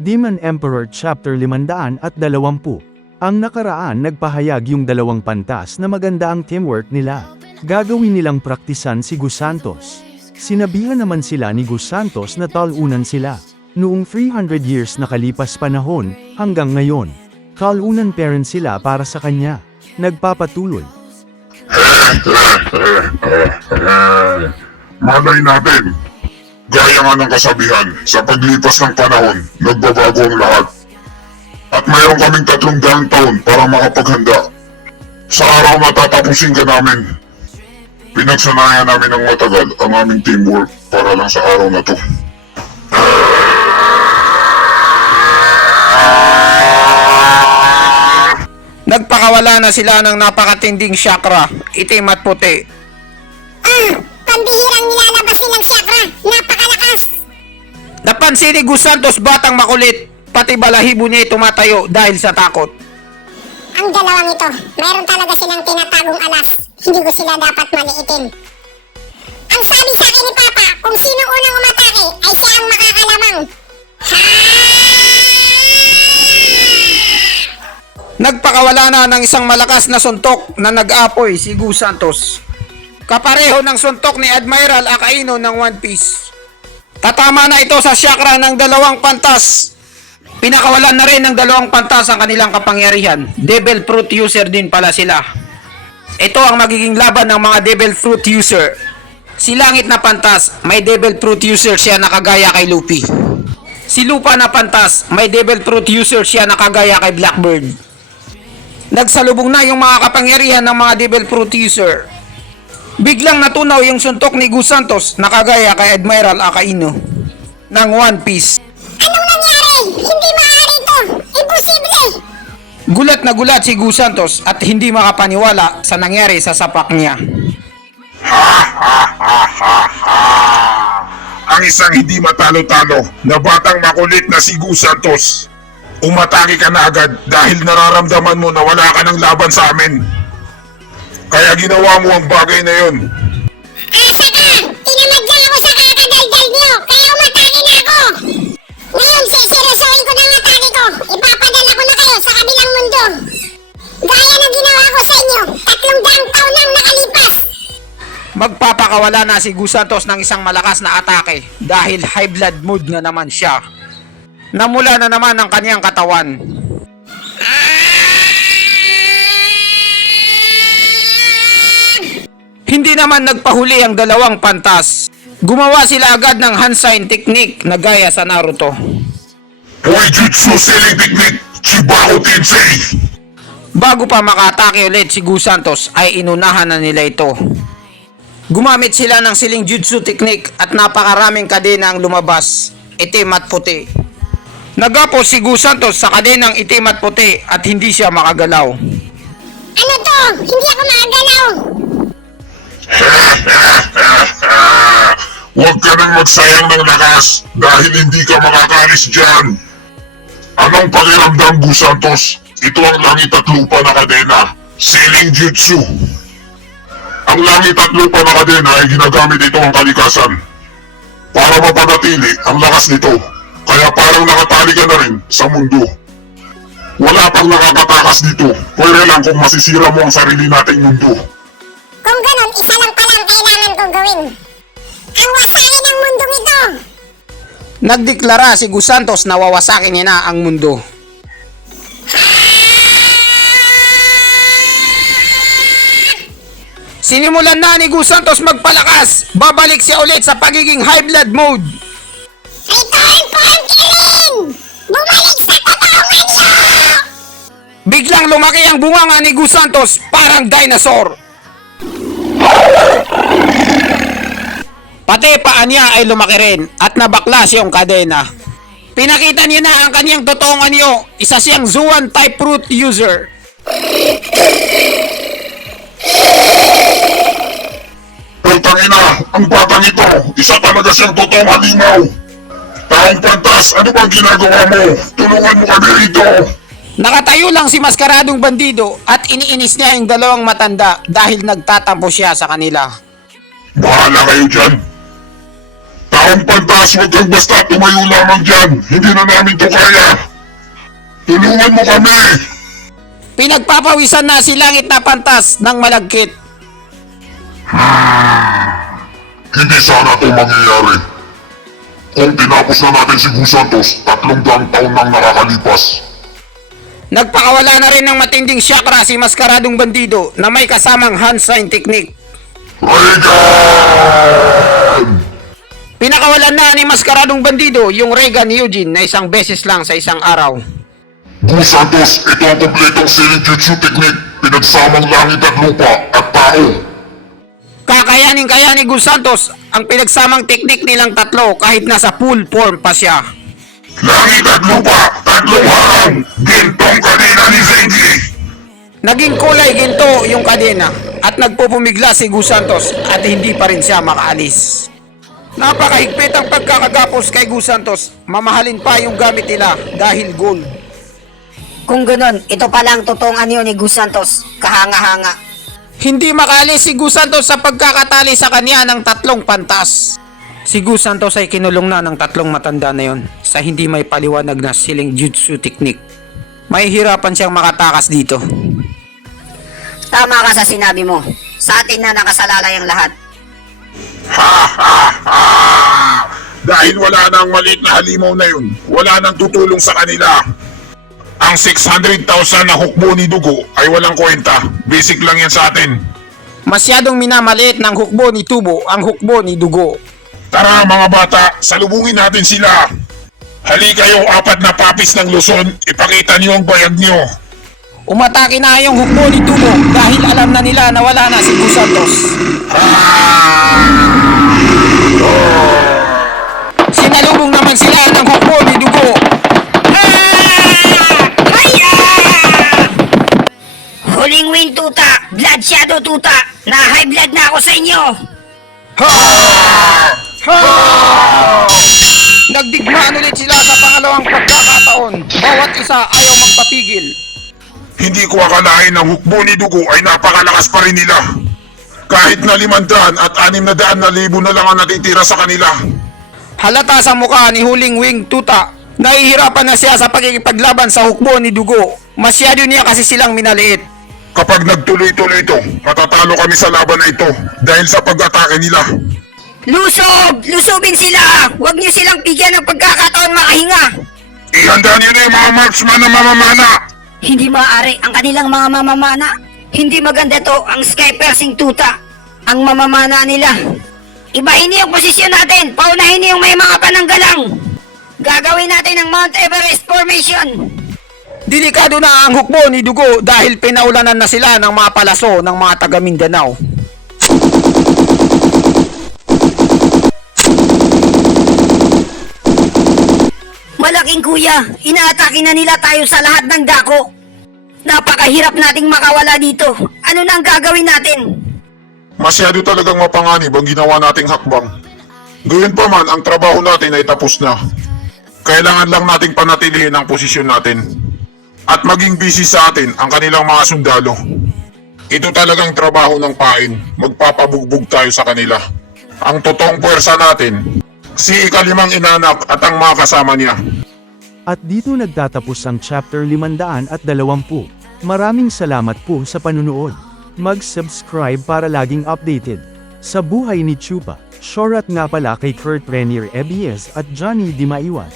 Demon Emperor Chapter 520. Ang nakaraan nagpahayag yung dalawang pantas na maganda ang teamwork nila. Gagawin nilang praktisan si Gus Santos. Sinabihan naman sila ni Gus Santos na talunan sila. Noong 300 years nakalipas panahon, hanggang ngayon. Talunan parent sila para sa kanya. Nagpapatuloy. Malay natin. Gaya nga ng kasabihan, sa paglipas ng panahon, nagbabago ang lahat. At mayroon kaming 300 taon para makapaghanda. Sa araw na tatapusin ka namin, pinagsanayan namin ng matagal ang aming teamwork para lang sa araw na to. Nagpakawala na sila ng napakatinding chakra, itim at puti. Pambihirang nilalabas nilang chakra. Napakalakas. Napansin ni Gus Santos batang makulit, pati balahibo niya tumatayo dahil sa takot. Ang dalawang ito, mayroon talaga silang tinatagong alas. Hindi ko sila dapat maliitin. Ang sabi sa akin ni Papa, kung sino unang umatake ay siya ang makakalamang. Nagpakawala na ng isang malakas na suntok na nag-apoy si Gus Santos. Kapareho ng suntok ni Admiral Akaino ng One Piece. Tatama na ito sa chakra ng dalawang pantas. Pinakawalan na rin ng dalawang pantas ang kanilang kapangyarihan. Devil Fruit user din pala sila. Ito ang magiging laban ng mga Devil Fruit user. Si Langit na pantas, may Devil Fruit user siya na kagaya kay Luffy. Si Lupa na pantas, may Devil Fruit user siya na kagaya kay Blackbird. Nagsalubong na yung mga kapangyarihan ng mga Devil Fruit user. Biglang natunaw yung suntok ni Gus Santos na kagaya kay Admiral Akaino ng One Piece. Anong nangyari? Hindi maaari ito. Imposible. Gulat na gulat si Gus Santos at hindi makapaniwala sa nangyari sa sapak niya. Ang isang hindi matalo-talo na batang makulit na si Gus Santos. Umatake ka na agad dahil nararamdaman mo na wala ka ng laban sa amin. Kaya ginawa mo ang bagay na yun. Asa ka! Tinamad lang ako sa kakadaldal niyo, kaya umatake na ako! Ngayon, siseryosohin ko ng atake ko. Ipapadala ko na kayo sa kabilang mundo. Gaya ng ginawa ko sa inyo, 300 taon nang nakalipas. Magpapakawala na si Gus Santos ng isang malakas na atake dahil high blood mood na naman siya. Namula na naman ang kanyang katawan. Hindi naman nagpahuli ang dalawang pantas. Gumawa sila agad ng Hansign technique na gaya sa Naruto. Taijutsu Selling Technique, Chibaku Tensei! Bago pa makatake ulit si Gus Santos ay inunahan na nila ito. Gumamit sila ng Siling Jutsu technique at napakaraming kadena ang lumabas, itim at puti. Nagapos si Gus Santos sa kadenang itim at puti at hindi siya makagalaw. Ano to? Hindi ako makagalaw. Huwag ka nang magsayang ng lakas dahil hindi ka makakalis dyan. Anong pakiramdam, Gus Santos? Ito ang langit at lupa na kadena, Selling Jutsu. Ang langit at lupa na kadena ay ginagamit ito ang kalikasan para mapanatili ang lakas nito. Kaya parang nakatali ka na rin sa mundo. Wala pang nakakatakas dito, pwede lang kung masisira mo ang sarili nating mundo. Kung ganon, isa lang pala ang kailangan kong gawin. Ang wasakin ng mundong ito. Nagdeklara si Gus Santos na wawasakin niya na ang mundo. Sinimulan na ni Gus Santos magpalakas. Babalik siya ulit sa pagiging high blood mode. Return from killing! Bumalik sa totoong anyo! Biglang lumaki ang bunganga ni Gus Santos parang dinosaur. Pati paa niya ay lumaki rin at nabaklas yung kadena. Pinakita niya na ang kanyang totoong anyo, isa siyang Zoan type fruit user. Pagtangina, ang batang ito, isa talaga siyang totoong halimaw. Taong pantas, ano bang ginagawa mo? Tulungan mo kami rito. Nakatayo lang si maskaradong bandido at iniinis niya yung dalawang matanda dahil nagtatampo siya sa kanila. Bahala kayo dyan. Taong pantas, huwag kang basta tumayo lamang dyan. Hindi na namin to kaya. Tulungan mo kami. Pinagpapawisan na si Langit na Pantas ng malagkit. Hindi sana to mangyayari. Kung tinapos na natin si Gus Santos, 300 taon nang nakakalipas. Nagpakawala na rin ng matinding chakra si Maskaradong Bandido na may kasamang hand sign technique. Regan! Pinakawalan na ni Maskaradong Bandido yung Regan ni Eugene na isang beses lang sa isang araw. Gus Santos, ito ang kompletong Sealing Jutsu technique. Pinagsamang langit at lupa at tao. Kakayanin kaya ni Gus Santos ang pinagsamang teknik nilang tatlo kahit nasa full form pa siya. Langit at lupa, tatlong harang, gintong kadena ni Zenji. Naging kulay ginto yung kadena at nagpupumigla si Gus Santos at hindi pa rin siya makaalis. Napakahigpit ang pagkakagapos kay Gus Santos, mamahalin pa yung gamit nila dahil gold. Kung ganon, ito pala ang totoong anyo ni Gus Santos, kahanga-hanga. Hindi makaalis si Gus Santos sa pagkakatali sa kanya ng 3 pantas. Si Gus Santos ay kinulong na ng 3 matanda na yon sa hindi may paliwanag na Sealing Jutsu technique. Mahihirapan siyang makatakas dito. Tama ka sa sinabi mo. Sa atin na nakasalalay ang lahat. Dahil wala nang maliit na halimaw na yun, wala nang tutulong sa kanila. Ang 600,000 na hukbo ni Dugo ay walang kwenta. Basic lang yan sa atin. Masyadong minamaliit ng hukbo ni Tubo ang hukbo ni Dugo. Tara mga bata, salubungin natin sila. Hali kayo 4 na papis ng Luzon, ipakita niyo ang bayag niyo. Umatake na yung hukbo ni Tubo dahil alam na nila na wala na si Gus Santos. Sinalubong naman sila ng hukbo ni Dugo. Huling win tuta, blood shadow tuta, na high blood na ako sa inyo. Nagdigmaan ulit sila sa pangalawang pagkakataon. Bawat isa ayaw magpapigil. Hindi ko akalain ang hukbo ni Dugo ay napakalakas pa rin nila. Kahit na 500 at 600,000 na lang ang natitira sa kanila. Halata sa mukha ni Huling Wing Tuta. Nahihirapan na siya sa pagkikipaglaban sa hukbo ni Dugo. Masyado niya kasi silang minaliit. Kapag nagtuloy-tuloy ito, matatalo kami sa laban na ito dahil sa pag-atake nila. Lusob! Lusubin sila! Huwag niyo silang bigyan ng pagkakataon makahinga. Ihanda niyo na yung mga marksman na mamamana. Hindi maaari ang kanilang mga mamamana. Hindi maganda to ang Sky Persing tuta. Ang mamamana nila. Ibahin niyo yung posisyon natin. Paunahin niyo yung may mga pananggalang. Gagawin natin ang Mount Everest Formation. Delikado na ang hukbo ni Dugo dahil pinaulanan na sila ng mga palaso ng mga taga Mindanao. Malaking kuya, inaatake na nila tayo sa lahat ng dako. Napakahirap nating makawala dito. Ano na ang gagawin natin? Masyado talagang mapanganib ang ginawa nating hakbang. Gayun pa man, ang trabaho natin ay tapos na. Kailangan lang nating panatilihin ang posisyon natin. At maging busy sa atin ang kanilang mga sundalo. Ito talagang trabaho ng pain. Magpapabugbog tayo sa kanila. Ang totoong puwersa natin, si ika-5 inanak at ang mga kasama niya. At dito nagtatapos ang chapter 520. Maraming salamat po sa panunood. Mag-subscribe para laging updated sa buhay ni Chupa. Shoutout nga pala kay Kurt Renier Ebies at Johnny Di Maiwas.